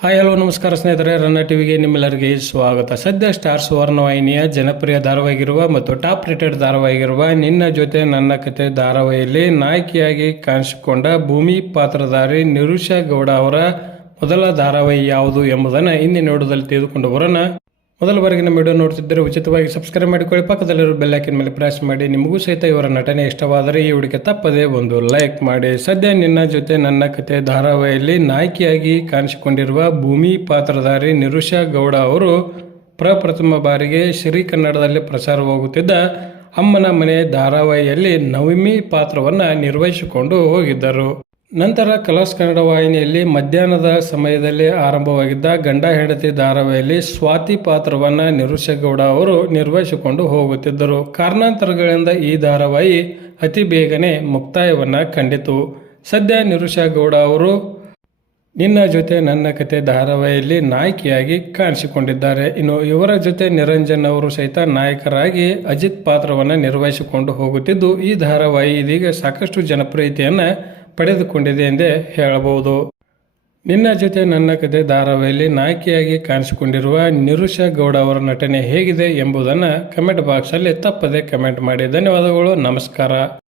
Hi, hello, ನಮಸ್ಕಾರ ಸ್ನೇಹಿತರೆ, ರನ್ನ ಟಿವಿಗೆ ನಿಮ್ಮೆಲ್ಲರಿಗೆ ಸ್ವಾಗತ. ಸದ್ಯ ಸ್ಟಾರ್ ಸುವರ್ಣವಾಹಿನಿಯ ಜನಪ್ರಿಯ ಧಾರಾವಾಹಿಗಿರುವ ಮತ್ತು ಟಾಪ್ ರೇಟೆಡ್ ಧಾರಾವಾಹಿಗಿರುವ ನಿನ್ನ ಜೊತೆ ನನ್ನ ಕತೆ ಧಾರಾವಾಹಿಯಲ್ಲಿ ನಾಯಕಿಯಾಗಿ ಕಾಣಿಸಿಕೊಂಡ ಭೂಮಿ ಪಾತ್ರಧಾರಿ ನಿರುಷಾ ಗೌಡ ಅವರ ಮೊದಲ ಧಾರಾವಾಹಿ ಯಾವುದು ಎಂಬುದನ್ನು ಇಂದಿನ ನೋಡೋದಲ್ಲಿ ತಿಳಿದುಕೊಂಡು ಬರೋಣ. ಮೊದಲ ಬಾರಿಗೆ ನಮ್ಮ ವಿಡಿಯೋ ನೋಡ್ತಿದ್ದರೆ ಉಚಿತವಾಗಿ ಸಬ್ಸ್ಕ್ರೈಬ್ ಮಾಡಿಕೊಳ್ಳಿ. ಪಕ್ಕದಲ್ಲಿರೋ ಬೆಲ್ಲೈಕನ್ ಮೇಲೆ ಪ್ರೆಸ್ ಮಾಡಿ. ನಿಮಗೂ ಸಹಿತ ಇವರ ನಟನೆ ಇಷ್ಟವಾದರೆ ಈ ಹುಡುಗಿ ತಪ್ಪದೇ ಒಂದು ಲೈಕ್ ಮಾಡಿ. ಸದ್ಯ ನಿನ್ನ ಜೊತೆ ನನ್ನ ಕತೆ ಧಾರಾವಾಹಿಯಲ್ಲಿ ನಾಯಕಿಯಾಗಿ ಕಾಣಿಸಿಕೊಂಡಿರುವ ಭೂಮಿ ಪಾತ್ರಧಾರಿ ನಿರುಷಾ ಗೌಡ ಅವರು ಪ್ರಪ್ರಥಮ ಬಾರಿಗೆ ಶ್ರೀ ಕನ್ನಡದಲ್ಲಿ ಪ್ರಸಾರವಾಗುತ್ತಿದ್ದ ಅಮ್ಮನ ಮನೆ ಧಾರಾವಾಹಿಯಲ್ಲಿ ನವಮಿ ಪಾತ್ರವನ್ನು ನಿರ್ವಹಿಸಿಕೊಂಡು ಹೋಗಿದ್ದರು. ನಂತರ ಕಲರ್ಸ್ ಕನ್ನಡ ವಾಹಿನಿಯಲ್ಲಿ ಮಧ್ಯಾಹ್ನದ ಸಮಯದಲ್ಲಿ ಆರಂಭವಾಗಿದ್ದ ಗಂಡ ಹೆಂಡತಿ ಧಾರಾವಾಹಿಯಲ್ಲಿ ಸ್ವಾತಿ ಪಾತ್ರವನ್ನು ನಿರುಷಗೌಡ ಅವರು ನಿರ್ವಹಿಸಿಕೊಂಡು ಹೋಗುತ್ತಿದ್ದರು. ಕಾರಣಾಂತರಗಳಿಂದ ಈ ಧಾರಾವಾಹಿ ಅತಿ ಬೇಗನೆ ಮುಕ್ತಾಯವನ್ನು ಕಂಡಿತು. ಸದ್ಯ ನಿರುಷಗೌಡ ಅವರು ನಿನ್ನ ಜೊತೆ ನನ್ನ ಕತೆ ಧಾರಾವಾಹಿಯಲ್ಲಿ ನಾಯಕಿಯಾಗಿ ಕಾಣಿಸಿಕೊಂಡಿದ್ದಾರೆ. ಇನ್ನು ಇವರ ಜೊತೆ ನಿರಂಜನ್ ಅವರು ಸಹಿತ ನಾಯಕರಾಗಿ ಅಜಿತ್ ಪಾತ್ರವನ್ನು ನಿರ್ವಹಿಸಿಕೊಂಡು ಹೋಗುತ್ತಿದ್ದು, ಈ ಧಾರಾವಾಹಿ ಇದೀಗ ಸಾಕಷ್ಟು ಜನಪ್ರಿಯತೆಯನ್ನು ಪಡೆದುಕೊಂಡಿದೆ ಎಂದೇ ಹೇಳಬಹುದು. ನಿನ್ನ ಜೊತೆ ನನ್ನ ಕತೆ ಧಾರಾವಾಹಿಯಲ್ಲಿ ನಾಯಕಿಯಾಗಿ ಕಾಣಿಸಿಕೊಂಡಿರುವ ನಿರುಷಾ ಗೌಡ ಅವರ ನಟನೆ ಹೇಗಿದೆ ಎಂಬುದನ್ನು ಕಮೆಂಟ್ ಬಾಕ್ಸಲ್ಲಿ ತಪ್ಪದೆ ಕಮೆಂಟ್ ಮಾಡಿ. ಧನ್ಯವಾದಗಳು, ನಮಸ್ಕಾರ.